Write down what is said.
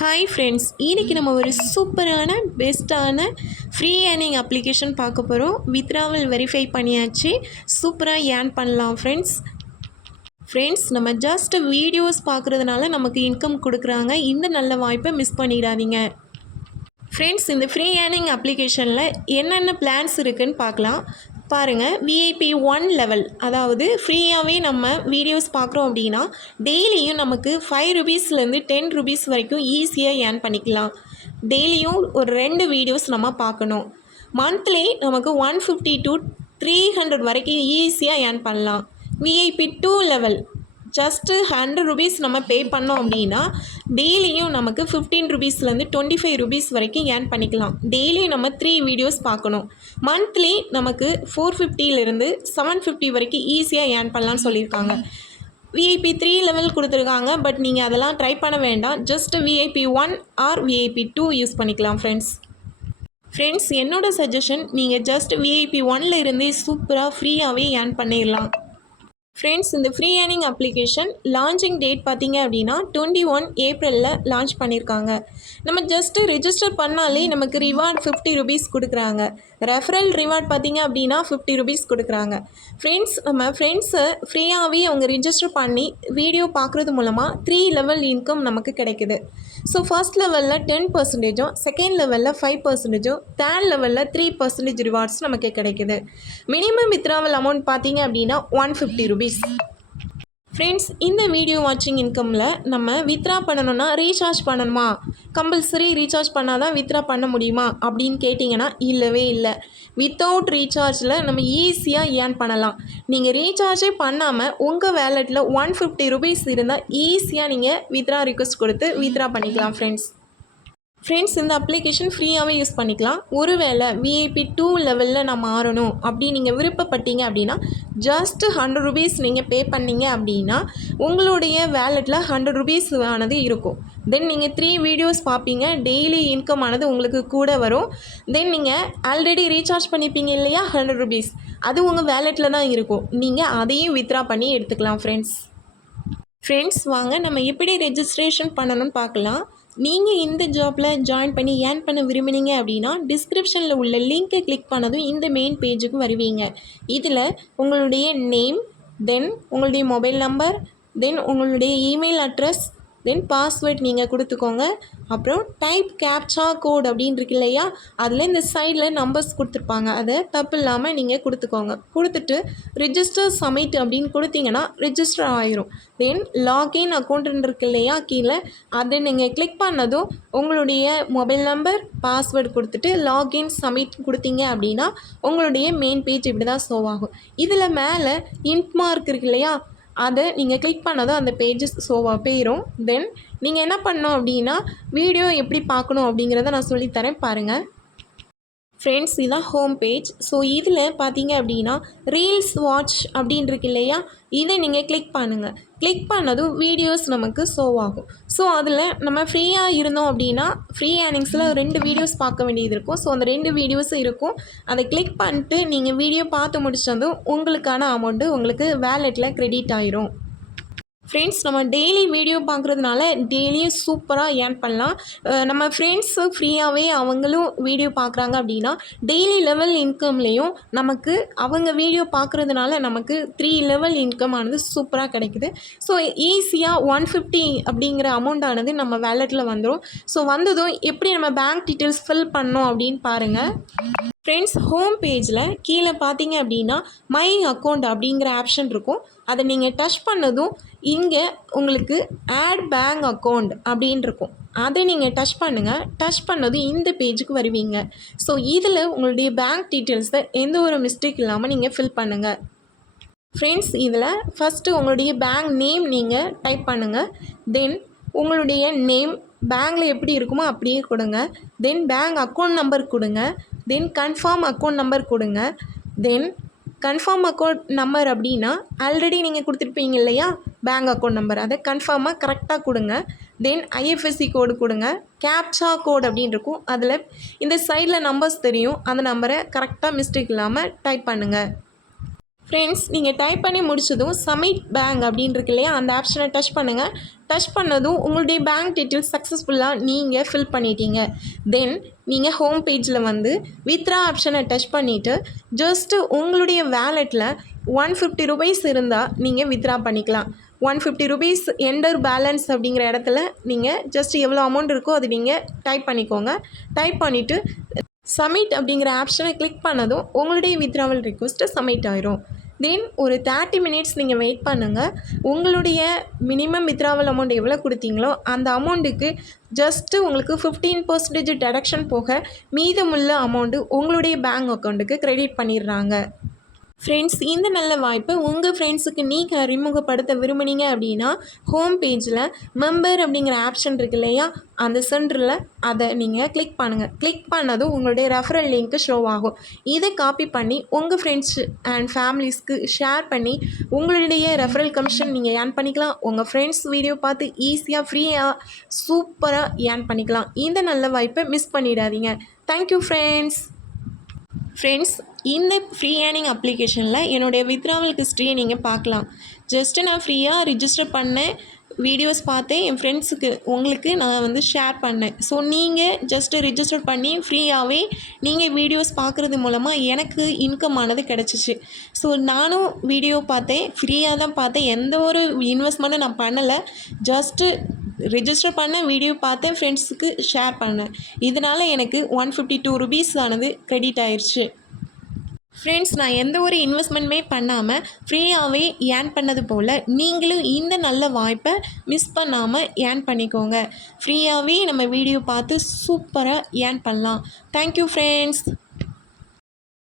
Hi friends, இன்றைக்கி நம்ம ஒரு சூப்பரான பெஸ்ட்டான ஃப்ரீ ஏர்னிங் அப்ளிகேஷன் பார்க்க போகிறோம். வித்ராவல் வெரிஃபை பண்ணியாச்சு. சூப்பராக ஏர்ன் பண்ணலாம் ஃப்ரெண்ட்ஸ் நம்ம ஜஸ்ட் வீடியோஸ் பார்க்குறதுனால நமக்கு இன்கம் கொடுக்குறாங்க. இந்த நல்ல வாய்ப்பை மிஸ் பண்ணிடாதீங்க ஃப்ரெண்ட்ஸ். இந்த ஃப்ரீ ஏர்னிங் அப்ளிகேஷனில் என்னென்ன பிளான்ஸ் இருக்குதுன்னு பார்க்கலாம். பாருங்கள், விஐபி 1 லெவல், அதாவது ஃப்ரீயாகவே நம்ம வீடியோஸ் பார்க்குறோம் அப்படின்னா டெய்லியும் நமக்கு 5 ருபீஸ்லேருந்து 10 ருபீஸ் வரைக்கும் ஈஸியாக ஏர்ன் பண்ணிக்கலாம். டெய்லியும் ஒரு 2 வீடியோஸ் நம்ம பார்க்கணும். மந்த்லி நமக்கு 150 to 300 வரைக்கும் ஈஸியாக ஏர்ன் பண்ணலாம். விஐபி 2 லெவல் ஜஸ்ட்டு 100 ருபீஸ் நம்ம பே பண்ணோம் அப்படின்னா டெய்லியும் நமக்கு 15 ருபீஸ்லேருந்து 25 ருபீஸ் வரைக்கும் ஏர்ன் பண்ணிக்கலாம். டெய்லியும் நம்ம 3 வீடியோஸ் பார்க்கணும். மந்த்லி நமக்கு 450லேருந்து 750 வரைக்கும் ஈஸியாக ஏர்ன் பண்ணலான்னு சொல்லியிருக்காங்க. விஐபி 3 லெவல் கொடுத்துருக்காங்க, பட் நீங்கள் அதெல்லாம் ட்ரை பண்ண வேண்டாம். Just VIP 1 or VIP 2 use பண்ணிக்கலாம் ஃப்ரெண்ட்ஸ். என்னோடய சஜஷன், நீங்கள் ஜஸ்ட் விஐபி 1ல் இருந்தே சூப்பராக ஃப்ரீயாகவே ஏர்ன் பண்ணிடலாம் ஃப்ரெண்ட்ஸ். இந்த free earning application launching date பார்த்தீங்க அப்படின்னா 21 ஏப்ரலில் லான்ச் பண்ணியிருக்காங்க. நம்ம ஜஸ்ட்டு ரிஜிஸ்டர் பண்ணாலே நமக்கு ரிவார்ட் 50 ருபீஸ் கொடுக்குறாங்க. ரெஃபரல் ரிவார்ட் பார்த்தீங்க அப்படின்னா 50 ருபீஸ் கொடுக்குறாங்க ஃப்ரெண்ட்ஸ். நம்ம ஃப்ரெண்ட்ஸை ஃப்ரீயாகவே அவங்க ரிஜிஸ்டர் பண்ணி வீடியோ பார்க்குறது மூலமாக 3 லெவல் இன்கம் நமக்கு கிடைக்குது. ஸோ ஃபர்ஸ்ட் லெவலில் 10%, செகண்ட் லெவலில் 5%, தேர்ட் லெவலில் 3% ரிவார்ட்ஸ் நமக்கு கிடைக்குது. மினிமம் வித்ராவல் அமௌண்ட் பார்த்தீங்க அப்படின்னா 150 ருபீஸ் ஃப்ரெண்ட்ஸ். இந்த வீடியோ வாட்சிங் இன்கமில் நம்ம வித்ரா பண்ணணும்னா ரீசார்ஜ் பண்ணணுமா, கம்பல்சரி ரீசார்ஜ் பண்ணால் தான் வித்ரா பண்ண முடியுமா அப்படின்னு கேட்டிங்கன்னா இல்லவே இல்லை. வித்தவுட் ரீசார்ஜில் நம்ம ஈஸியாக ஏர்ன் பண்ணலாம். நீங்கள் ரீசார்ஜே பண்ணாமல் உங்கள் வேலெட்டில் 150 ருபீஸ் இருந்தால் ஈஸியாக நீங்கள் வித்ரா ரிக்வெஸ்ட் கொடுத்து வித்ரா பண்ணிக்கலாம் ஃப்ரெண்ட்ஸ். இந்த அப்ளிகேஷன் ஃப்ரீயாகவே யூஸ் பண்ணிக்கலாம். ஒருவேளை விஐபி 2 லெவலில் நான் மாறணும் அப்படின்னு நீங்கள் விருப்பப்பட்டீங்க அப்படின்னா ஜஸ்ட் 100 ருபீஸ் நீங்கள் பே பண்ணிங்க அப்படின்னா உங்களுடைய வேலெட்டில் 100 ருபீஸ் ஆனது இருக்கும். தென் நீங்கள் 3 வீடியோஸ் பார்ப்பீங்க. டெய்லி இன்கம் ஆனது உங்களுக்கு கூட வரும். தென் நீங்கள் ஆல்ரெடி ரீசார்ஜ் பண்ணியிருப்பீங்க இல்லையா 100 ருபீஸ், அது உங்கள் வேலெட்டில் தான் இருக்கும். நீங்கள் அதையும் வித்ரா பண்ணி எடுத்துக்கலாம் ஃப்ரெண்ட்ஸ். வாங்க நம்ம எப்படி ரெஜிஸ்ட்ரேஷன் பண்ணணும்னு பார்க்கலாம். நீங்கள் இந்த ஜாப்பில் ஜாயின் பண்ணி ஏர்ன் பண்ண விரும்பினீங்க அப்படின்னா டிஸ்கிரிப்ஷனில் உள்ள லிங்க்கை கிளிக் பண்ணதும் இந்த மெயின் பேஜுக்கு வருவீங்க. இதில் உங்களுடைய நேம், தென் உங்களுடைய மொபைல் நம்பர், தென் உங்களுடைய இமெயில் அட்ரஸ், தென் பாஸ்வேர்ட் நீங்கள் கொடுத்துக்கோங்க. அப்புறம் டைப் கேப்சா கோட் அப்படின்னு இருக்கு இல்லையா, அதில் இந்த சைடில் நம்பர்ஸ் கொடுத்துருப்பாங்க. அதை தப்பு இல்லாமல் நீங்கள் கொடுத்துக்கோங்க. கொடுத்துட்டு ரிஜிஸ்டர் சப்மிட் அப்படின்னு கொடுத்தீங்கன்னா ரிஜிஸ்டர் ஆயிரும். தென் லாகின் அக்கௌண்ட் இருக்கு இல்லையா கீழே, அதை நீங்கள் கிளிக் பண்ணதும் உங்களுடைய மொபைல் நம்பர், பாஸ்வேர்டு கொடுத்துட்டு லாகின் சப்மிட் கொடுத்தீங்க அப்படின்னா உங்களுடைய மெயின் பேஜ் இப்படி தான் ஷோ ஆகும். இதில் மேலே இன்ட் மார்க் இருக்கு இல்லையா, அதை நீங்கள் கிளிக் பண்ணதும் அந்த பேஜஸ் ஷோவாக போயிடும். தென் நீங்கள் என்ன பண்ணணும் அப்படின்னா வீடியோ எப்படி பார்க்கணும் அப்படிங்கிறத நான் சொல்லித்தரேன் பாருங்கள் ஃப்ரெண்ட்ஸ். இதுதான் ஹோம் பேஜ். ஸோ இதில் பார்த்தீங்க அப்படின்னா ரீல்ஸ் வாட்ச் அப்படின்னு இருக்கு இல்லையா, இதை நீங்கள் கிளிக் பண்ணுங்கள். கிளிக் பண்ணதும் வீடியோஸ் நமக்கு ஷோ ஆகும். ஸோ அதில் நம்ம ஃப்ரீயாக இருந்தோம் அப்படின்னா ஃப்ரீ ஏர்னிங்ஸில் 2 வீடியோஸ் பார்க்க வேண்டியது இருக்கும். ஸோ அந்த 2 வீடியோஸும் இருக்கும். அதை கிளிக் பண்ணிட்டு நீங்கள் வீடியோ பார்த்து முடிச்சதும் உங்களுக்கான அமௌண்ட்டு உங்களுக்கு வேலெட்டில் க்ரெடிட் ஆயிரும் ஃப்ரெண்ட்ஸ். நம்ம டெய்லி வீடியோ பார்க்குறதுனால டெய்லியும் சூப்பராக ஏர்ன் பண்ணலாம். நம்ம ஃப்ரெண்ட்ஸு ஃப்ரீயாகவே அவங்களும் வீடியோ பார்க்குறாங்க அப்படின்னா டெய்லி லெவல் இன்கம்லேயும் நமக்கு அவங்க வீடியோ பார்க்குறதுனால நமக்கு 3 லெவல் இன்கம் ஆனது சூப்பராக கிடைக்குது. ஸோ ஈஸியாக 150 அப்படிங்கிற அமௌண்ட் ஆனது நம்ம வேலெட்டில் வந்துடும். ஸோ வந்ததும் எப்படி நம்ம பேங்க் டீட்டெயில்ஸ் ஃபில் பண்ணோம் அப்படின்னு பாருங்கள் ஃப்ரெண்ட்ஸ். ஹோம் பேஜில் கீழே பார்த்தீங்க அப்படின்னா மை அக்கௌண்ட் அப்படிங்கிற ஆப்ஷன் இருக்கும். அதை நீங்கள் டச் பண்ணதும் இங்கே உங்களுக்கு ஆட் பேங்க் அக்கௌண்ட் அப்படின்னு இருக்கும். அதை நீங்கள் டச் பண்ணுங்கள். டச் பண்ணதும் இந்த பேஜுக்கு வருவீங்க. ஸோ இதில் உங்களுடைய பேங்க் டீட்டெயில்ஸை எந்த ஒரு மிஸ்டேக் இல்லாமல் நீங்கள் ஃபில் பண்ணுங்கள் ஃப்ரெண்ட்ஸ். இதில் ஃபஸ்ட்டு உங்களுடைய பேங்க் நேம் நீங்கள் டைப் பண்ணுங்கள். தென் உங்களுடைய நேம் பேங்கில் எப்படி இருக்குமோ அப்படியே கொடுங்க. தென் பேங்க் அக்கௌண்ட் நம்பர் கொடுங்க. தென் கன்ஃபார்ம் அக்கௌண்ட் நம்பர் கொடுங்க. தென் கன்ஃபார்ம் அக்கௌண்ட் நம்பர் அப்படின்னா ஆல்ரெடி நீங்கள் கொடுத்துருப்பீங்க இல்லையா பேங்க் அக்கௌண்ட் நம்பர், அதை கன்ஃபார்மாக கரெக்டாக கொடுங்க. தென் ஐஎஃப்எஸ்சி கோடு கொடுங்க. கேப்சா கோட் அப்படின்னு இருக்கும். அதில் இந்த சைடில் நம்பர்ஸ் தெரியும். அந்த நம்பரை கரெக்டாக மிஸ்டேக் இல்லாமல் டைப் பண்ணுங்கள் ஃப்ரெண்ட்ஸ், நீங்கள் டைப் பண்ணி முடிச்சதும் சப்மிட் பேங்க் அப்படின்னு இருக்கு இல்லையா, அந்த ஆப்ஷனை டச் பண்ணுங்கள். டச் பண்ணதும் உங்களுடைய பேங்க் டீட்டெயில்ஸ் சக்ஸஸ்ஃபுல்லாக நீங்கள் ஃபில் பண்ணிட்டீங்க. தென் நீங்கள் ஹோம் பேஜில் வந்து வித்ரா ஆப்ஷனை டச் பண்ணிவிட்டு ஜஸ்ட்டு உங்களுடைய வேலெட்டில் 150 ரூபீஸ் இருந்தால் நீங்கள் வித்ரா பண்ணிக்கலாம். 150 ரூபீஸ் என்டர் பேலன்ஸ் அப்படிங்கிற இடத்துல நீங்கள் ஜஸ்ட் எவ்வளோ அமௌண்ட் இருக்கோ அது நீங்கள் டைப் பண்ணிக்கோங்க. டைப் பண்ணிவிட்டு சப்மிட் அப்படிங்கிற ஆப்ஷனை கிளிக் பண்ணதும் உங்களுடைய வித்ராவல் ரிக்வெஸ்ட்டு சப்மிட் ஆயிரும். தென் ஒரு 30 மினிட்ஸ் நீங்கள் வெயிட் பண்ணுங்கள். உங்களுடைய மினிமம் வித்ராவல் அமௌண்ட் எவ்வளோ கொடுத்தீங்களோ அந்த அமௌண்ட்டுக்கு ஜஸ்ட்டு உங்களுக்கு 15% டெடக்ஷன் போக மீதமுள்ள அமௌண்ட்டு உங்களுடைய பேங்க் அக்கௌண்ட்டுக்கு கிரெடிட் பண்ணிடுறாங்க. ஃப்ரெண்ட்ஸ், இந்த நல்ல வாய்ப்பு உங்கள் ஃப்ரெண்ட்ஸுக்கு நீங்கள் அறிமுகப்படுத்த விரும்புனீங்க அப்படின்னா ஹோம் பேஜில் மெம்பர் அப்படிங்கிற ஆப்ஷன் இருக்கு இல்லையா, அந்த சென்டரில் அதை நீங்கள் கிளிக் பண்ணுங்கள். கிளிக் பண்ணதும் உங்களுடைய ரெஃபரல் லிங்க்கு ஷோ ஆகும். இதை காப்பி பண்ணி உங்கள் ஃப்ரெண்ட்ஸ் அண்ட் ஃபேமிலிஸ்க்கு ஷேர் பண்ணி உங்களுடைய ரெஃபரல் கமிஷன் நீங்கள் ஏர்ன் பண்ணிக்கலாம். உங்கள் ஃப்ரெண்ட்ஸ் வீடியோ பார்த்து ஈஸியாக ஃப்ரீயாக சூப்பராக ஏர்ன் பண்ணிக்கலாம். இந்த நல்ல வாய்ப்பை மிஸ் பண்ணிடாதீங்க. Thank you friends. இந்த ஃப்ரீ ஏர்னிங் அப்ளிகேஷனில் என்னுடைய வித்ராவல் ஹிஸ்ட்ரியை நீங்கள் பார்க்கலாம். ஜஸ்ட்டு நான் ஃப்ரீயாக ரிஜிஸ்டர் பண்ணேன், வீடியோஸ் பார்த்தேன், என் ஃப்ரெண்ட்ஸுக்கு உங்களுக்கு நான் வந்து ஷேர் பண்ணேன். ஸோ நீங்கள் ஜஸ்ட்டு ரிஜிஸ்டர் பண்ணி ஃப்ரீயாகவே நீங்கள் வீடியோஸ் பார்க்குறது மூலமாக எனக்கு இன்கம் ஆனது கிடச்சிச்சு. ஸோ நானும் வீடியோ பார்த்தேன், ஃப்ரீயாக தான் பார்த்தேன், எந்த ஒரு இன்வெஸ்ட்மெண்ட்டும் நான் பண்ணலை. ஜஸ்ட்டு ரிஜிஸ்டர் பண்ண வீடியோ பார்த்தேன், ஃப்ரெண்ட்ஸுக்கு ஷேர் பண்ணேன். இதனால் எனக்கு 152 ரூபீஸ் ஆனது கிரெடிட் ஆயிடுச்சு. ஃப்ரெண்ட்ஸ், நான் எந்த ஒரு இன்வெஸ்ட்மெண்ட்டுமே பண்ணாமல் ஃப்ரீயாகவே ஏர்ன் பண்ணது போல் நீங்களும் இந்த நல்ல வாய்ப்பை மிஸ் பண்ணாமல் ஏர்ன் பண்ணிக்கோங்க. ஃப்ரீயாகவே நம்ம வீடியோ பார்த்து சூப்பராக ஏர்ன் பண்ணலாம். Thank you friends.